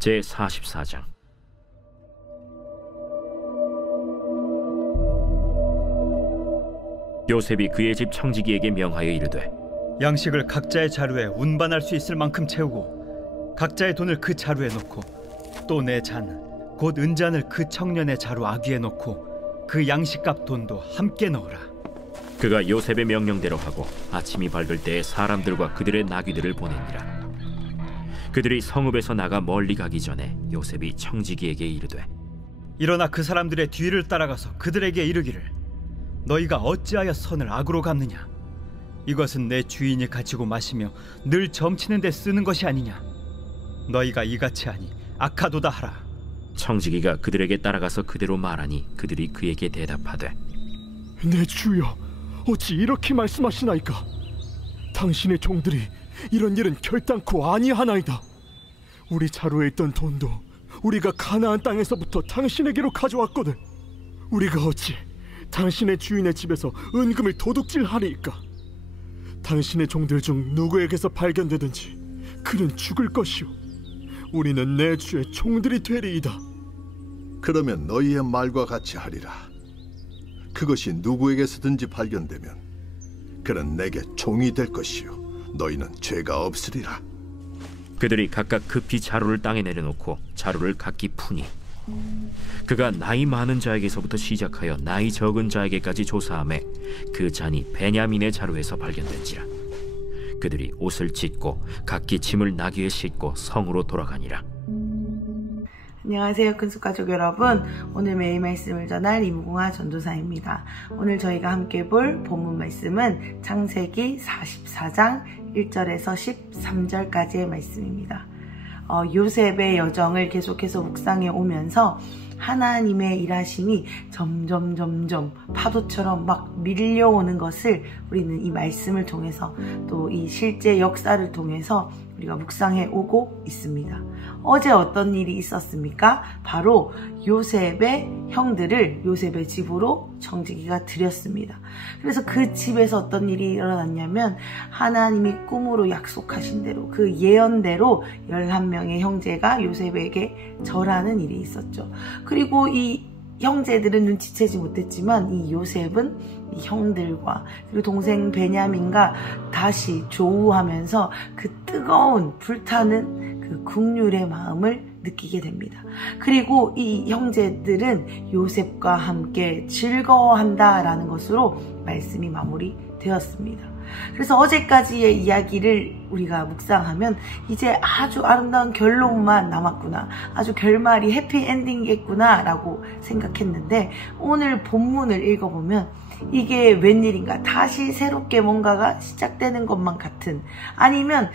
제44장. 요셉이 그의 집 청지기에게 명하여 이르되, 양식을 각자의 자루에 운반할 수 있을 만큼 채우고 각자의 돈을 그 자루에 넣고 또 내 잔 곧 은잔을 그 청년의 자루 아귀에 넣고 그 양식값 돈도 함께 넣으라. 그가 요셉의 명령대로 하고 아침이 밝을 때에 사람들과 그들의 나귀들을 보내니라. 그들이 성읍에서 나가 멀리 가기 전에 요셉이 청지기에게 이르되, 일어나 그 사람들의 뒤를 따라가서 그들에게 이르기를, 너희가 어찌하여 선을 악으로 갚느냐? 이것은 내 주인이 가지고 마시며 늘 점치는 데 쓰는 것이 아니냐? 너희가 이같이 하니 악하도다 하라. 청지기가 그들에게 따라가서 그대로 말하니 그들이 그에게 대답하되, 내 주여, 어찌 이렇게 말씀하시나이까? 당신의 종들이 이런 일은 결단코 아니하나이다. 우리 자루에 있던 돈도 우리가 가나안 땅에서부터 당신에게로 가져왔거든. 우리가 어찌 당신의 주인의 집에서 은금을 도둑질하리이까? 당신의 종들 중 누구에게서 발견되든지 그는 죽을 것이오. 우리는 내 주의 종들이 되리이다. 그러면 너희의 말과 같이 하리라. 그것이 누구에게서든지 발견되면 그는 내게 종이 될 것이요 너희는 죄가 없으리라. 그들이 각각 급히 자루를 땅에 내려놓고 자루를 각기 푸니, 그가 나이 많은 자에게서부터 시작하여 나이 적은 자에게까지 조사하매 그 잔이 베냐민의 자루에서 발견된지라. 그들이 옷을 찢고 각기 짐을 나귀에 싣고 성으로 돌아가니라. 안녕하세요, 큰숙가족 여러분. 오늘 매일 말씀을 전할 이무궁화 전도사입니다. 오늘 저희가 함께 볼 본문 말씀은 창세기 44장 1절에서 13절까지의 말씀입니다. 요셉의 여정을 계속해서 묵상해 오면서 하나님의 일하심이 점점 파도처럼 막 밀려오는 것을 우리는 이 말씀을 통해서 또 이 실제 역사를 통해서 우리가 묵상해 오고 있습니다. 어제 어떤 일이 있었습니까? 바로 요셉의 형들을 요셉의 집으로 청지기가 들였습니다. 그래서 그 집에서 어떤 일이 일어났냐면, 하나님이 꿈으로 약속하신 대로 그 예언대로 11명의 형제가 요셉에게 절하는 일이 있었죠. 그리고 이 형제들은 눈치채지 못했지만 이 요셉은 이 형들과 그리고 동생 베냐민과 다시 조우하면서 그 뜨거운 불타는 그 국률의 마음을 느끼게 됩니다. 그리고 이 형제들은 요셉과 함께 즐거워한다라는 것으로 말씀이 마무리되었습니다. 그래서 어제까지의 이야기를 우리가 묵상하면 이제 아주 아름다운 결론만 남았구나, 아주 결말이 해피엔딩이겠구나 라고 생각했는데, 오늘 본문을 읽어보면 이게 웬일인가, 다시 새롭게 뭔가가 시작되는 것만 같은, 아니면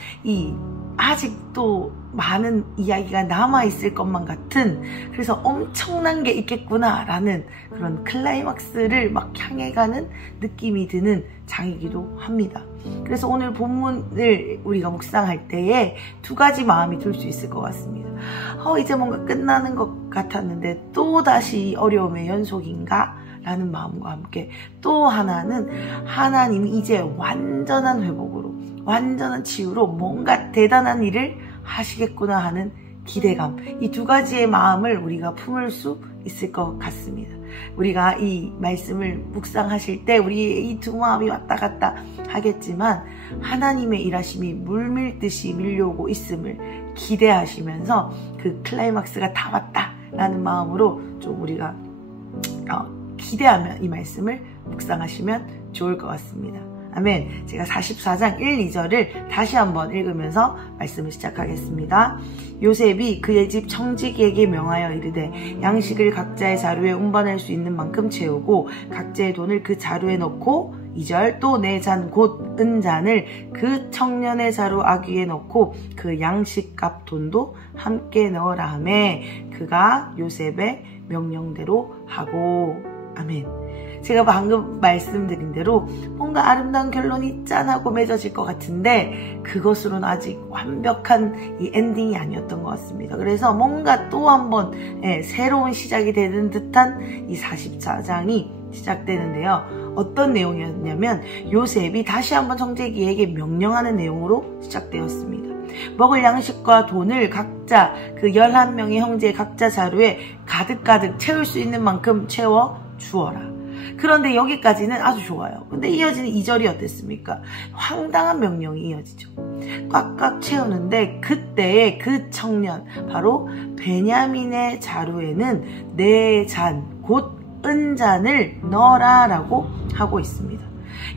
아직도 많은 이야기가 남아있을 것만 같은, 그래서 엄청난 게 있겠구나 라는 그런 클라이막스를 막 향해 가는 느낌이 드는 장이기도 합니다. 그래서 오늘 본문을 우리가 묵상할 때에 두 가지 마음이 들 수 있을 것 같습니다. 이제 뭔가 끝나는 것 같았는데 또 다시 어려움의 연속인가? 라는 마음과 함께, 또 하나는 하나님이 이제 완전한 회복으로, 완전한 치유로 뭔가 대단한 일을 하시겠구나 하는 기대감, 이 두 가지의 마음을 우리가 품을 수 있을 것 같습니다. 우리가 이 말씀을 묵상하실 때 우리의 이 두 마음이 왔다 갔다 하겠지만, 하나님의 일하심이 물밀듯이 밀려오고 있음을 기대하시면서 그 클라이막스가 다 왔다라는 마음으로 좀 우리가 기대하며 이 말씀을 묵상하시면 좋을 것 같습니다. 아멘. 제가 44장 1, 2절을 다시 한번 읽으면서 말씀을 시작하겠습니다. 요셉이 그의 집 청지기에게 명하여 이르되, 양식을 각자의 자루에 운반할 수 있는 만큼 채우고 각자의 돈을 그 자루에 넣고, 2절, 또 내 잔 곧 은잔을 그 청년의 자루 아귀에 넣고 그 양식값 돈도 함께 넣으라 하매 그가 요셉의 명령대로 하고. 아멘. 제가 방금 말씀드린 대로 뭔가 아름다운 결론이 짠하고 맺어질 것 같은데 그것으로는 아직 완벽한 이 엔딩이 아니었던 것 같습니다. 그래서 뭔가 또 한 번 새로운 시작이 되는 듯한 이 44장이 시작되는데요. 어떤 내용이었냐면, 요셉이 다시 한번 청지기에게 명령하는 내용으로 시작되었습니다. 먹을 양식과 돈을 각자 그 11명의 형제의 각자 자루에 가득가득 채울 수 있는 만큼 채워 주어라. 그런데 여기까지는 아주 좋아요. 근데 이어지는 2절이 어땠습니까? 황당한 명령이 이어지죠. 꽉꽉 채우는데 그때의 그 청년, 바로 베냐민의 자루에는 내 잔, 곧 은잔을 넣어라 라고 하고 있습니다.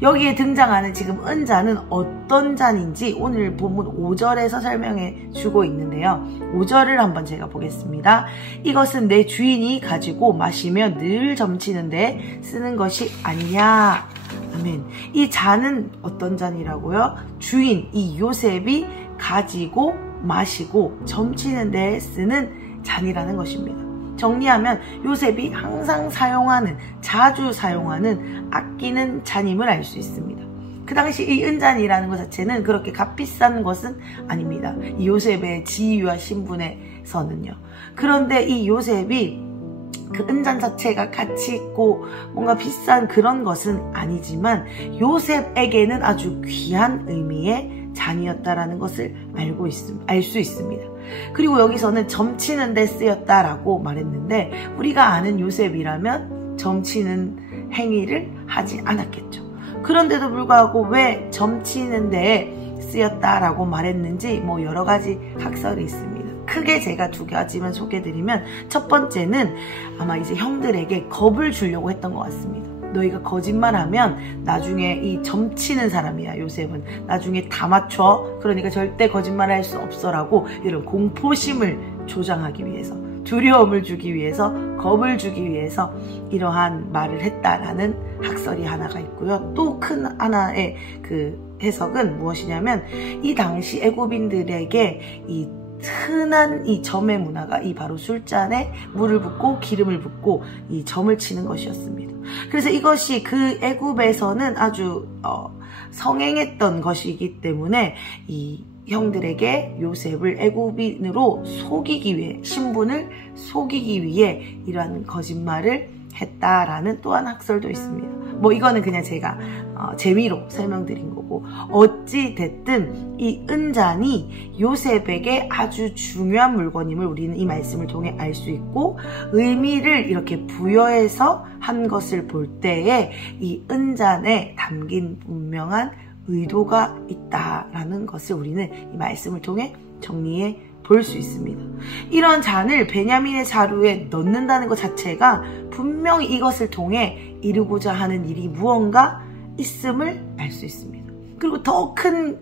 여기에 등장하는 지금 은잔은 어떤 잔인지 오늘 본문 5절에서 설명해 주고 있는데요. 5절을 한번 제가 보겠습니다. 이것은 내 주인이 가지고 마시며 늘 점치는데 쓰는 것이 아니냐. 아멘. 이 잔은 어떤 잔이라고요? 주인, 이 요셉이 가지고 마시고 점치는 데 쓰는 잔이라는 것입니다. 정리하면 요셉이 항상 사용하는, 자주 사용하는, 아끼는 잔임을 알 수 있습니다. 그 당시 이 은잔이라는 것 자체는 그렇게 값비싼 것은 아닙니다. 이 요셉의 지위와 신분에서는요. 그런데 이 요셉이 그 은잔 자체가 가치 있고 뭔가 비싼 그런 것은 아니지만 요셉에게는 아주 귀한 의미의 잔이었다라는 것을 알 수 있습니다. 그리고 여기서는 점치는 데 쓰였다라고 말했는데 우리가 아는 요셉이라면 점치는 행위를 하지 않았겠죠. 그런데도 불구하고 왜 점치는 데에 쓰였다라고 말했는지 여러 가지 학설이 있습니다. 크게 제가 2가지만 소개해드리면, 첫 번째는 아마 이제 형들에게 겁을 주려고 했던 것 같습니다. 너희가 거짓말하면 나중에 이 점치는 사람이야, 요셉은. 나중에 다 맞춰. 그러니까 절대 거짓말할 수 없어라고 이런 공포심을 조장하기 위해서, 두려움을 주기 위해서, 겁을 주기 위해서 이러한 말을 했다라는 학설이 하나가 있고요. 또 큰 하나의 그 해석은 무엇이냐면, 이 당시 애굽인들에게 이 흔한 이 점의 문화가 이 바로 술잔에 물을 붓고 기름을 붓고 이 점을 치는 것이었습니다. 그래서 이것이 그 애굽에서는 아주 성행했던 것이기 때문에 이 형들에게 요셉을 애굽인으로 속이기 위해, 신분을 속이기 위해 이러한 거짓말을 했다라는 또한 학설도 있습니다. 이거는 그냥 제가 재미로 설명드린 거고, 어찌 됐든 이 은잔이 요셉에게 아주 중요한 물건임을 우리는 이 말씀을 통해 알 수 있고, 의미를 이렇게 부여해서 한 것을 볼 때에 이 은잔에 담긴 분명한 의도가 있다라는 것을 우리는 이 말씀을 통해 정리해 볼 수 있습니다. 이런 잔을 베냐민의 자루에 넣는다는 것 자체가 분명히 이것을 통해 이루고자 하는 일이 무언가 있음을 알 수 있습니다. 그리고 더 큰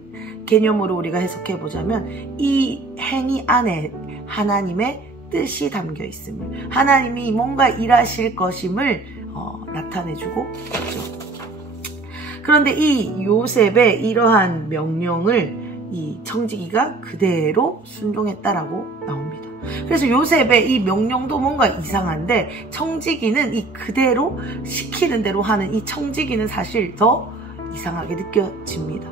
개념으로 우리가 해석해 보자면, 이 행위 안에 하나님의 뜻이 담겨 있음을, 하나님이 뭔가 일하실 것임을 나타내주고 있죠. 그런데 이 요셉의 이러한 명령을 이 청지기가 그대로 순종했다라고 나옵니다. 그래서 요셉의 이 명령도 뭔가 이상한데, 청지기는 이 그대로 시키는 대로 하는 이 청지기는 사실 더 이상하게 느껴집니다.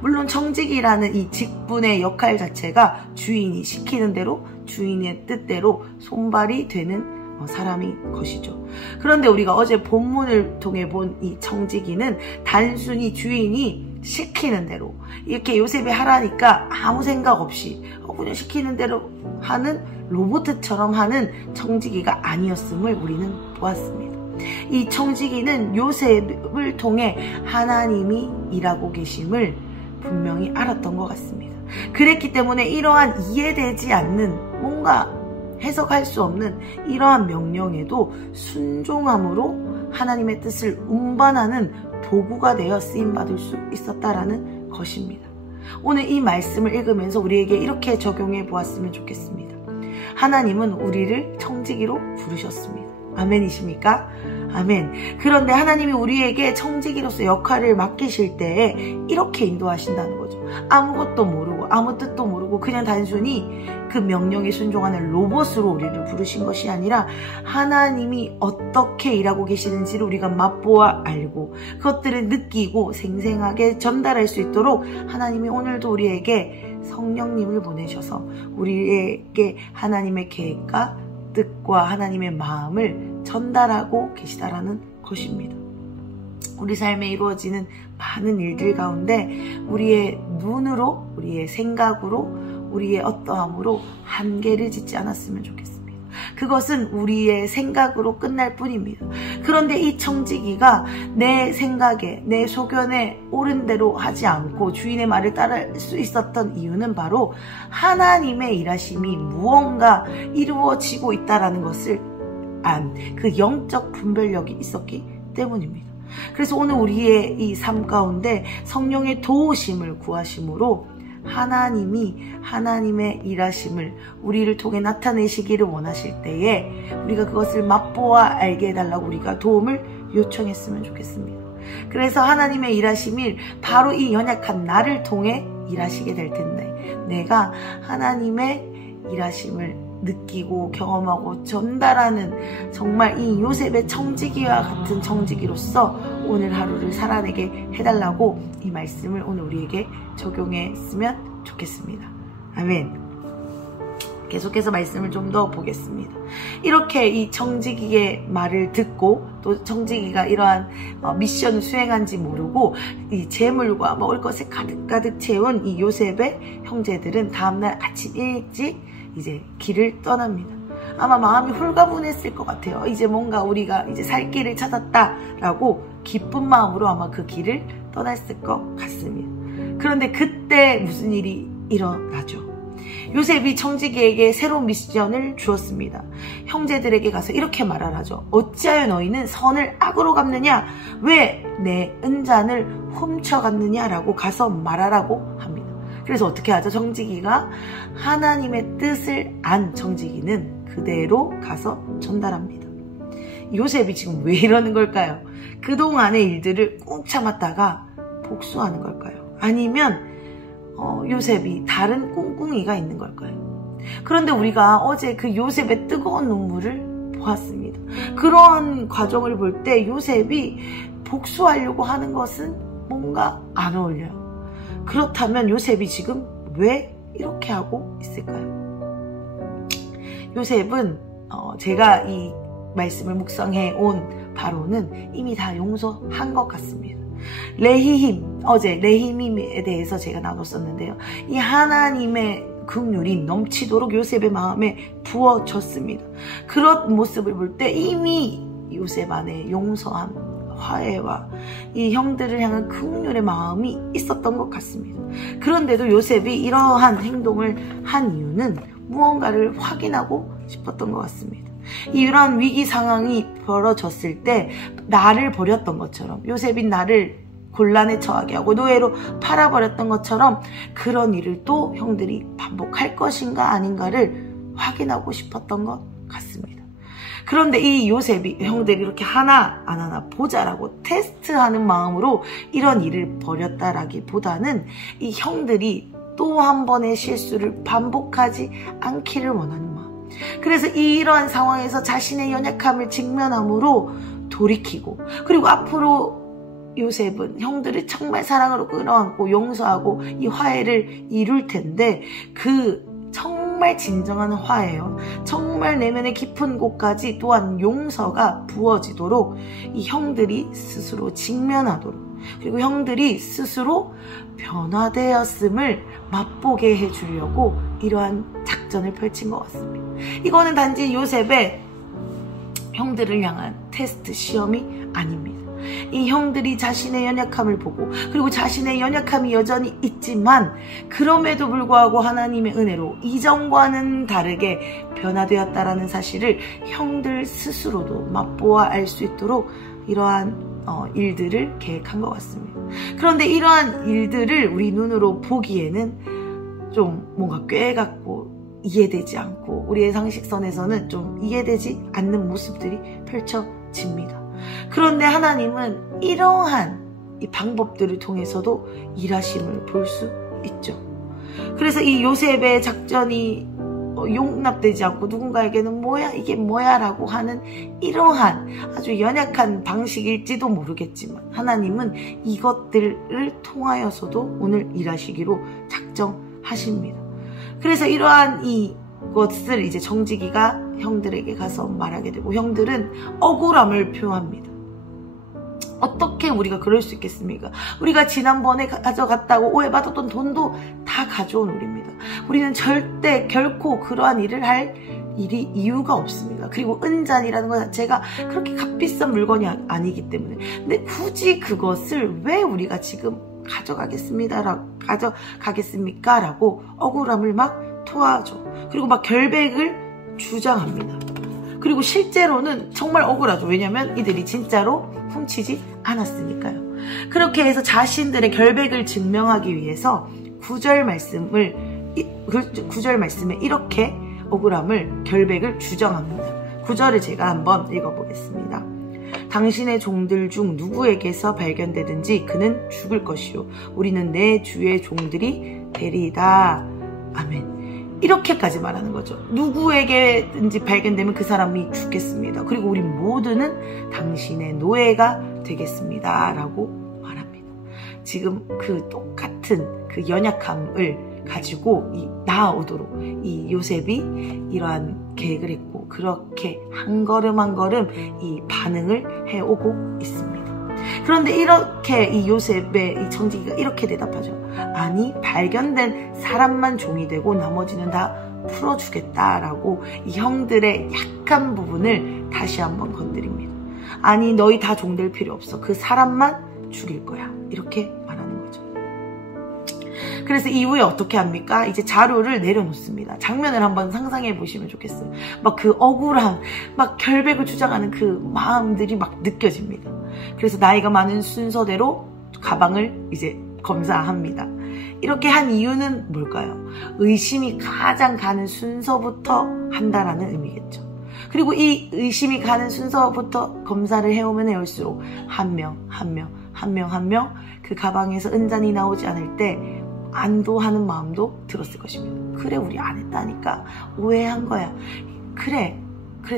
물론 청지기라는 이 직분의 역할 자체가 주인이 시키는 대로, 주인의 뜻대로 손발이 되는 사람인 것이죠. 그런데 우리가 어제 본문을 통해 본 이 청지기는 단순히 주인이 시키는 대로, 이렇게 요셉이 하라니까 아무 생각 없이 그냥 시키는 대로 하는 로봇처럼 하는 청지기가 아니었음을 우리는 보았습니다. 이 청지기는 요셉을 통해 하나님이 일하고 계심을 분명히 알았던 것 같습니다. 그랬기 때문에 이러한 이해되지 않는, 뭔가 해석할 수 없는 이러한 명령에도 순종함으로 하나님의 뜻을 운반하는 도구가 되어 쓰임받을 수 있었다라는 것입니다. 오늘 이 말씀을 읽으면서 우리에게 이렇게 적용해 보았으면 좋겠습니다. 하나님은 우리를 청지기로 부르셨습니다. 아멘이십니까? 아멘. 그런데 하나님이 우리에게 청지기로서 역할을 맡기실 때에 이렇게 인도하신다는 거죠. 아무것도 모르고 아무 뜻도 모르고 그냥 단순히 그 명령에 순종하는 로봇으로 우리를 부르신 것이 아니라, 하나님이 어떻게 일하고 계시는지를 우리가 맛보아 알고 그것들을 느끼고 생생하게 전달할 수 있도록 하나님이 오늘도 우리에게 성령님을 보내셔서 우리에게 하나님의 계획과 뜻과 하나님의 마음을 전달하고 계시다라는 것입니다. 우리 삶에 이루어지는 많은 일들 가운데 우리의 눈으로, 우리의 생각으로, 우리의 어떠함으로 한계를 짓지 않았으면 좋겠습니다. 그것은 우리의 생각으로 끝날 뿐입니다. 그런데 이 청지기가 내 생각에, 내 소견에 옳은 대로 하지 않고 주인의 말을 따를 수 있었던 이유는 바로 하나님의 일하심이 무언가 이루어지고 있다는 것을 안 그 영적 분별력이 있었기 때문입니다. 그래서 오늘 우리의 이 삶 가운데 성령의 도우심을 구하심으로 하나님이 하나님의 일하심을 우리를 통해 나타내시기를 원하실 때에 우리가 그것을 맛보아 알게 해달라고 우리가 도움을 요청했으면 좋겠습니다. 그래서 하나님의 일하심을 바로 이 연약한 나를 통해 일하시게 될 텐데, 내가 하나님의 일하심을 느끼고 경험하고 전달하는 정말 이 요셉의 청지기와 같은 청지기로서 오늘 하루를 살아내게 해달라고 이 말씀을 오늘 우리에게 적용했으면 좋겠습니다. 아멘. 계속해서 말씀을 좀 더 보겠습니다. 이렇게 이 청지기의 말을 듣고 또 청지기가 이러한 미션을 수행한지 모르고 이 재물과 먹을 것을 가득가득 채운 이 요셉의 형제들은 다음날 아침 일찍 이제 길을 떠납니다. 아마 마음이 홀가분했을 것 같아요. 이제 뭔가 우리가 이제 살 길을 찾았다라고 기쁜 마음으로 아마 그 길을 떠났을 것 같습니다. 그런데 그때 무슨 일이 일어나죠? 요셉이 청지기에게 새로운 미션을 주었습니다. 형제들에게 가서 이렇게 말을 하죠. 어찌하여 너희는 선을 악으로 갚느냐? 왜 내 은잔을 훔쳐갔느냐라고 가서 말하라고 합니다. 그래서 어떻게 하죠? 청지기가 하나님의 뜻을 안 청지기는 그대로 가서 전달합니다. 요셉이 지금 왜 이러는 걸까요? 그동안의 일들을 꾹 참았다가 복수하는 걸까요? 아니면 요셉이 다른 꿍꿍이가 있는 걸까요? 그런데 우리가 어제 그 요셉의 뜨거운 눈물을 보았습니다. 그러한 과정을 볼 때 요셉이 복수하려고 하는 것은 뭔가 안 어울려요. 그렇다면 요셉이 지금 왜 이렇게 하고 있을까요? 요셉은 제가 이 말씀을 묵상해 온 바로는 이미 다 용서한 것 같습니다. 레히힘, 어제 레히밈에 대해서 제가 나눴었는데요. 이 하나님의 긍휼이 넘치도록 요셉의 마음에 부어졌습니다. 그런 모습을 볼 때 이미 요셉 안에 용서함, 화해와 이 형들을 향한 긍휼의 마음이 있었던 것 같습니다. 그런데도 요셉이 이러한 행동을 한 이유는 무언가를 확인하고 싶었던 것 같습니다. 이런 위기 상황이 벌어졌을 때 나를 버렸던 것처럼, 요셉이 나를 곤란에 처하게 하고 노예로 팔아버렸던 것처럼 그런 일을 또 형들이 반복할 것인가 아닌가를 확인하고 싶었던 것 같습니다. 그런데 이 요셉이 형들이 이렇게 하나 안 하나 보자라고 테스트하는 마음으로 이런 일을 벌였다라기보다는 이 형들이 또 한 번의 실수를 반복하지 않기를 원하는 마음. 그래서 이러한 상황에서 자신의 연약함을 직면함으로 돌이키고, 그리고 앞으로 요셉은 형들을 정말 사랑으로 끌어안고 용서하고 이 화해를 이룰 텐데, 그 정말 진정한 화해요, 정말 내면의 깊은 곳까지 또한 용서가 부어지도록 이 형들이 스스로 직면하도록, 그리고 형들이 스스로 변화되었음을 맛보게 해주려고 이러한 작전을 펼친 것 같습니다. 이거는 단지 요셉의 형들을 향한 테스트 시험이 아닙니다. 이 형들이 자신의 연약함을 보고, 그리고 자신의 연약함이 여전히 있지만 그럼에도 불구하고 하나님의 은혜로 이전과는 다르게 변화되었다라는 사실을 형들 스스로도 맛보아 알 수 있도록 이러한 일들을 계획한 것 같습니다. 그런데 이러한 일들을 우리 눈으로 보기에는 좀 뭔가 꾀같고 이해되지 않고, 우리의 상식선에서는 좀 이해되지 않는 모습들이 펼쳐집니다. 그런데 하나님은 이러한 이 방법들을 통해서도 일하심을 볼 수 있죠. 그래서 이 요셉의 작전이 용납되지 않고 누군가에게는 뭐야 이게 뭐야 라고 하는 이러한 아주 연약한 방식일지도 모르겠지만, 하나님은 이것들을 통하여서도 오늘 일하시기로 작정하십니다. 그래서 이러한 이것을 이제 청지기가 형들에게 가서 말하게 되고, 형들은 억울함을 표합니다. 어떻게 우리가 그럴 수 있겠습니까? 우리가 지난번에 가져갔다고 오해받았던 돈도 다 가져온 우리입니다. 우리는 절대 결코 그러한 일을 할 이유가 없습니다. 그리고 은잔이라는 것 자체가 그렇게 값비싼 물건이 아니기 때문에. 근데 굳이 그것을 왜 우리가 지금 가져가겠습니까? 라고 억울함을 막 토하죠. 그리고 막 결백을 주장합니다. 그리고 실제로는 정말 억울하죠. 왜냐면 이들이 진짜로 훔치지 않았으니까요. 그렇게 해서 자신들의 결백을 증명하기 위해서 9절 말씀에 이렇게 억울함을, 결백을 주장합니다. 9절을 제가 한번 읽어보겠습니다. 당신의 종들 중 누구에게서 발견되든지 그는 죽을 것이요 우리는 내 주의 종들이 되리이다. 아멘. 이렇게까지 말하는 거죠. 누구에게든지 발견되면 그 사람이 죽겠습니다. 그리고 우리 모두는 당신의 노예가 되겠습니다. 라고 말합니다. 지금 그 똑같은 그 연약함을 가지고 나아오도록 이 요셉이 이러한 계획을 했고, 그렇게 한 걸음 한 걸음 이 반응을 해오고 있습니다. 그런데 이렇게 이 요셉의 이 청지기가 이렇게 대답하죠. 아니, 발견된 사람만 종이 되고 나머지는 다 풀어주겠다라고 이 형들의 약한 부분을 다시 한번 건드립니다. 아니, 너희 다 종될 필요 없어. 그 사람만 죽일 거야. 이렇게 말하는 거죠. 그래서 이후에 어떻게 합니까? 이제 자료를 내려놓습니다. 장면을 한번 상상해 보시면 좋겠어요. 막 그 억울한, 막 결백을 주장하는 그 마음들이 막 느껴집니다. 그래서 나이가 많은 순서대로 가방을 이제 검사합니다. 이렇게 한 이유는 뭘까요? 의심이 가장 가는 순서부터 한다라는 의미겠죠. 그리고 이 의심이 가는 순서부터 검사를 해오면 해올수록 한 명 그 가방에서 은잔이 나오지 않을 때 안도하는 마음도 들었을 것입니다. 그래, 우리 안 했다니까. 오해한 거야. 그래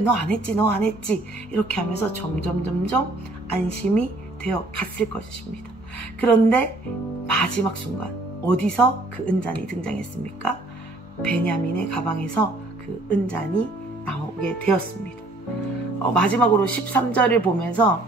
너 안 했지 이렇게 하면서 점점 안심이 되어 갔을 것입니다. 그런데 마지막 순간 어디서 그 은잔이 등장했습니까? 베냐민의 가방에서 그 은잔이 나오게 되었습니다. 마지막으로 13절을 보면서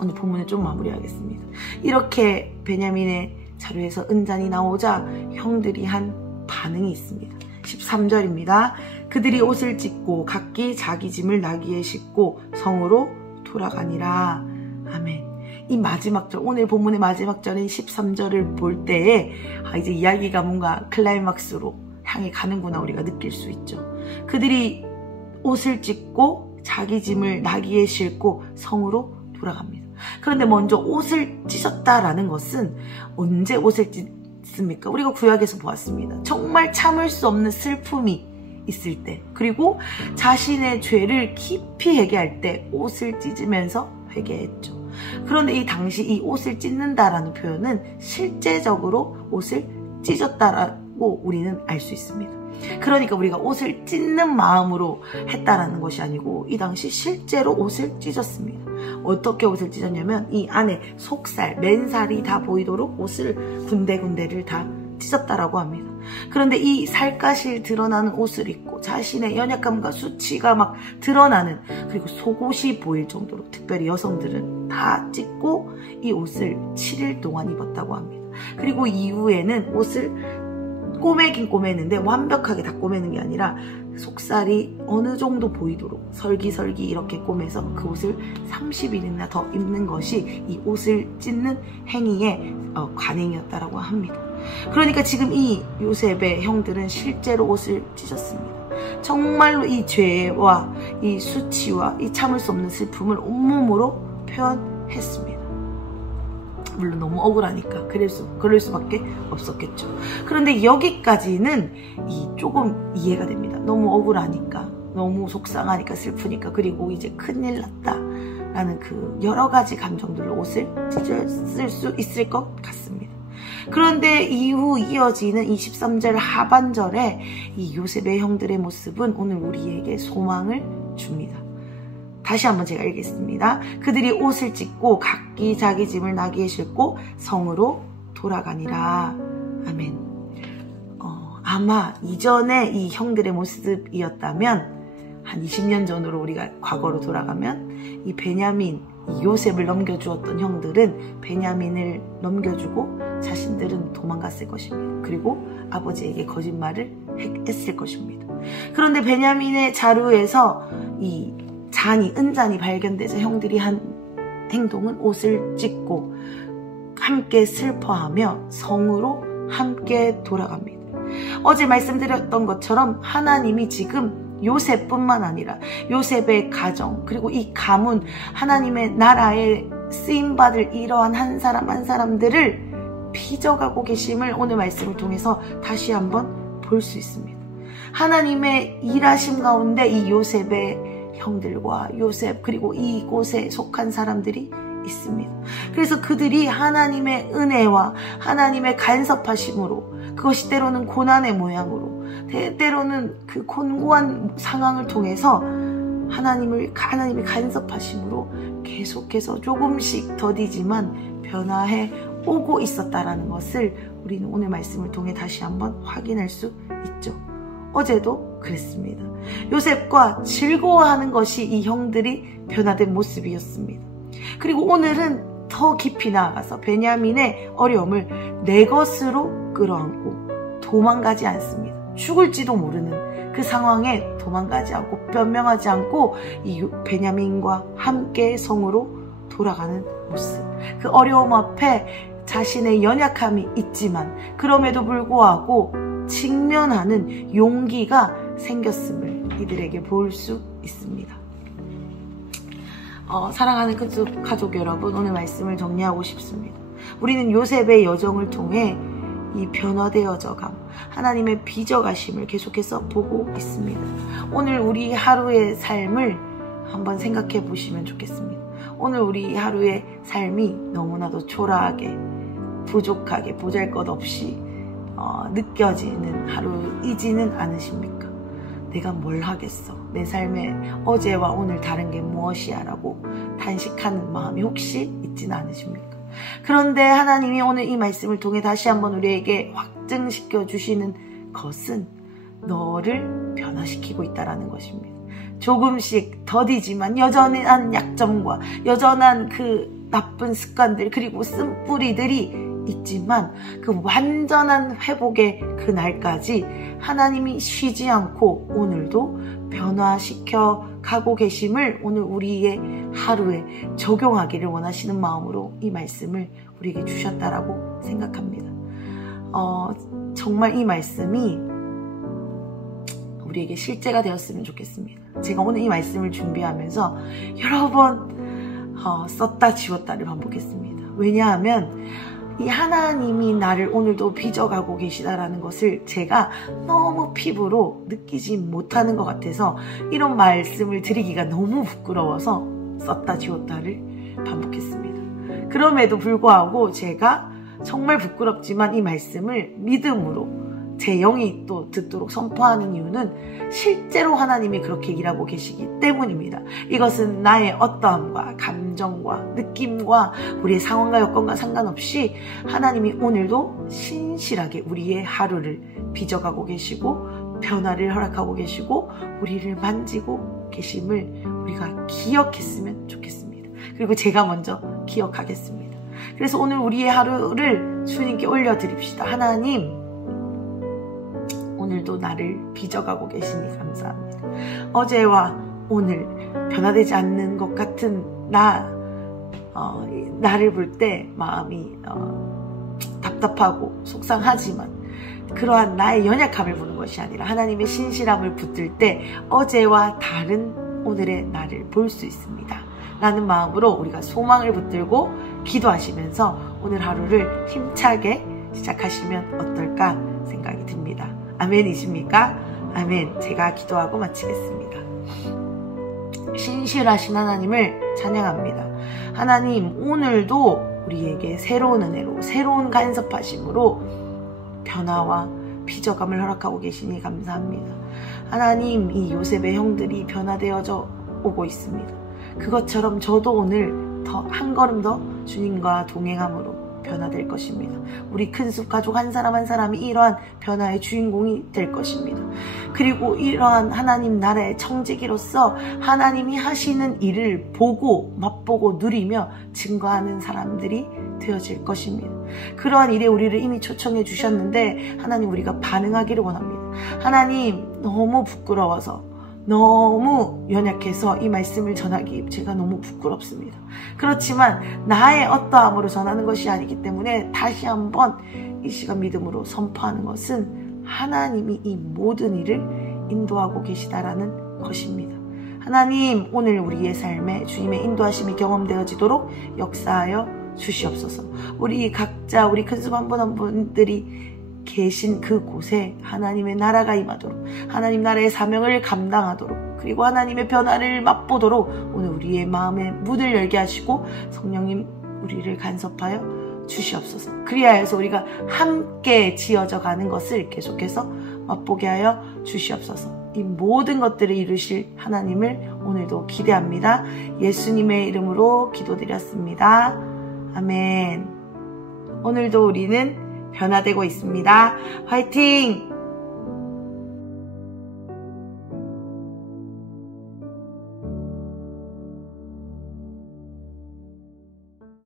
오늘 본문을 좀 마무리하겠습니다. 이렇게 베냐민의 자료에서 은잔이 나오자 형들이 한 반응이 있습니다. 13절입니다. 그들이 옷을 찢고 각기 자기 짐을 나귀에 싣고 성으로 돌아가니라. 아멘. 이 마지막 절, 오늘 본문의 마지막 절인 13절을 볼 때에 이제 이야기가 뭔가 클라이막스로 향해 가는구나 우리가 느낄 수 있죠. 그들이 옷을 찢고 자기 짐을 나귀에 싣고 성으로 돌아갑니다. 그런데 먼저 옷을 찢었다라는 것은 언제 옷을 찢습니까? 우리가 구약에서 보았습니다. 정말 참을 수 없는 슬픔이 있을 때, 그리고 자신의 죄를 깊이 회개할 때 옷을 찢으면서 회개했죠. 그런데 이 당시 이 옷을 찢는다라는 표현은 실제적으로 옷을 찢었다라고 우리는 알 수 있습니다. 그러니까 우리가 옷을 찢는 마음으로 했다라는 것이 아니고 이 당시 실제로 옷을 찢었습니다. 어떻게 옷을 찢었냐면 이 안에 속살, 맨살이 다 보이도록 옷을 군데군데를 다 찢었다라고 합니다. 그런데 이 살갗이 드러나는 옷을 입고 자신의 연약함과 수치가 막 드러나는, 그리고 속옷이 보일 정도로 특별히 여성들은 다 찢고 이 옷을 7일 동안 입었다고 합니다. 그리고 이후에는 옷을 꼬매긴 꼬매는데 완벽하게 다 꼬매는 게 아니라 속살이 어느 정도 보이도록 설기설기 이렇게 꼬매서 그 옷을 30일이나 더 입는 것이 이 옷을 찢는 행위의 관행이었다라고 합니다. 그러니까 지금 이 요셉의 형들은 실제로 옷을 찢었습니다. 정말로 이 죄와 이 수치와 이 참을 수 없는 슬픔을 온몸으로 표현했습니다. 물론 너무 억울하니까 그럴 수밖에 없었겠죠. 그런데 여기까지는 조금 이해가 됩니다. 너무 억울하니까, 너무 속상하니까, 슬프니까, 그리고 이제 큰일 났다라는 그 여러 가지 감정들로 옷을 찢을 수 있을 것 같습니다. 그런데 이후 이어지는 23절 하반절에 이 요셉의 형들의 모습은 오늘 우리에게 소망을 줍니다. 다시 한번 제가 읽겠습니다. 그들이 옷을 찢고 각기 자기 짐을 나귀에 싣고 성으로 돌아가니라. 아멘. 아마 이전에 이 형들의 모습이었다면, 한 20년 전으로 우리가 과거로 돌아가면 이 베냐민, 이 요셉을 넘겨주었던 형들은 베냐민을 넘겨주고 자신들은 도망갔을 것입니다. 그리고 아버지에게 거짓말을 했을 것입니다. 그런데 베냐민의 자루에서 이 잔이, 은잔이 발견돼서 형들이 한 행동은 옷을 찢고 함께 슬퍼하며 성으로 함께 돌아갑니다. 어제 말씀드렸던 것처럼 하나님이 지금 요셉뿐만 아니라 요셉의 가정, 그리고 이 가문, 하나님의 나라에 쓰임받을 이러한 한 사람 한 사람들을 빚어가고 계심을 오늘 말씀을 통해서 다시 한번 볼 수 있습니다. 하나님의 일하심 가운데 이 요셉의 형들과 요셉, 그리고 이곳에 속한 사람들이 있습니다. 그래서 그들이 하나님의 은혜와 하나님의 간섭하심으로, 그것이 때로는 고난의 모양으로, 때로는 그 곤고한 상황을 통해서 하나님이 간섭하심으로 계속해서 조금씩 더디지만 변화해 오고 있었다라는 것을 우리는 오늘 말씀을 통해 다시 한번 확인할 수 있죠. 어제도 그랬습니다. 요셉과 즐거워하는 것이 이 형들이 변화된 모습이었습니다. 그리고 오늘은 더 깊이 나아가서 베냐민의 어려움을 내 것으로 끌어안고 도망가지 않습니다. 죽을지도 모르는 그 상황에 도망가지 않고 변명하지 않고 이 베냐민과 함께 성으로 돌아가는 모습. 그 어려움 앞에 자신의 연약함이 있지만 그럼에도 불구하고 직면하는 용기가 생겼음을 이들에게 볼 수 있습니다. 사랑하는 가족 여러분, 오늘 말씀을 정리하고 싶습니다. 우리는 요셉의 여정을 통해 이 변화되어져감, 하나님의 빚어가심을 계속해서 보고 있습니다. 오늘 우리 하루의 삶을 한번 생각해 보시면 좋겠습니다. 오늘 우리 하루의 삶이 너무나도 초라하게, 부족하게, 보잘것없이 느껴지는 하루이지는 않으십니까? 내가 뭘 하겠어? 내 삶에 어제와 오늘 다른 게 무엇이야? 라고 단식하는 마음이 혹시 있지는 않으십니까? 그런데 하나님이 오늘 이 말씀을 통해 다시 한번 우리에게 확증시켜 주시는 것은 너를 변화시키고 있다는 것입니다. 조금씩 더디지만 여전한 약점과 여전한 그 나쁜 습관들, 그리고 쓴뿌리들이 있지만 그 완전한 회복의 그날까지 하나님이 쉬지 않고 오늘도 변화시켜 가고 계심을 오늘 우리의 하루에 적용하기를 원하시는 마음으로 이 말씀을 우리에게 주셨다라고 생각합니다. 정말 이 말씀이 우리에게 실제가 되었으면 좋겠습니다. 제가 오늘 이 말씀을 준비하면서 여러 번 썼다 지웠다를 반복했습니다. 왜냐하면 이 하나님이 나를 오늘도 빚어가고 계시다라는 것을 제가 너무 피부로 느끼지 못하는 것 같아서 이런 말씀을 드리기가 너무 부끄러워서 썼다 지웠다를 반복했습니다. 그럼에도 불구하고 제가 정말 부끄럽지만 이 말씀을 믿음으로 제 영이 또 듣도록 선포하는 이유는 실제로 하나님이 그렇게 일하고 계시기 때문입니다. 이것은 나의 어떠함과 감정과 느낌과 우리의 상황과 여건과 상관없이 하나님이 오늘도 신실하게 우리의 하루를 빚어가고 계시고 변화를 허락하고 계시고 우리를 만지고 계심을 우리가 기억했으면 좋겠습니다. 그리고 제가 먼저 기억하겠습니다. 그래서 오늘 우리의 하루를 주님께 올려드립시다. 하나님, 오늘도 나를 빚어가고 계시니 감사합니다. 어제와 오늘 변화되지 않는 것 같은 나를 볼 때 마음이 답답하고 속상하지만 그러한 나의 연약함을 보는 것이 아니라 하나님의 신실함을 붙들 때 어제와 다른 오늘의 나를 볼 수 있습니다. 라는 마음으로 우리가 소망을 붙들고 기도하시면서 오늘 하루를 힘차게 시작하시면 어떨까 생각이 듭니다. 아멘이십니까? 아멘. 제가 기도하고 마치겠습니다. 신실하신 하나님을 찬양합니다. 하나님, 오늘도 우리에게 새로운 은혜로, 새로운 간섭하심으로 변화와 빚어감을 허락하고 계시니 감사합니다. 하나님, 이 요셉의 형들이 변화되어져 오고 있습니다. 그것처럼 저도 오늘 더 한 걸음 더 주님과 동행함으로 변화될 것입니다. 우리 큰숲 가족 한 사람 한 사람이 이러한 변화의 주인공이 될 것입니다. 그리고 이러한 하나님 나라의 청지기로서 하나님이 하시는 일을 보고 맛보고 누리며 증거하는 사람들이 되어질 것입니다. 그러한 일에 우리를 이미 초청해 주셨는데 하나님, 우리가 반응하기를 원합니다. 하나님, 너무 부끄러워서, 너무 연약해서 이 말씀을 전하기 제가 너무 부끄럽습니다. 그렇지만 나의 어떠함으로 전하는 것이 아니기 때문에 다시 한번 이 시간 믿음으로 선포하는 것은 하나님이 이 모든 일을 인도하고 계시다라는 것입니다. 하나님, 오늘 우리의 삶에 주님의 인도하심이 경험되어지도록 역사하여 주시옵소서. 우리 각자, 우리 큰숲 한 분 한 분들이 계신 그곳에 하나님의 나라가 임하도록, 하나님 나라의 사명을 감당하도록, 그리고 하나님의 변화를 맛보도록 오늘 우리의 마음에 문을 열게 하시고 성령님 우리를 간섭하여 주시옵소서. 그리하여서 우리가 함께 지어져 가는 것을 계속해서 맛보게 하여 주시옵소서. 이 모든 것들을 이루실 하나님을 오늘도 기대합니다. 예수님의 이름으로 기도드렸습니다. 아멘. 오늘도 우리는 변화되고 있습니다. 화이팅!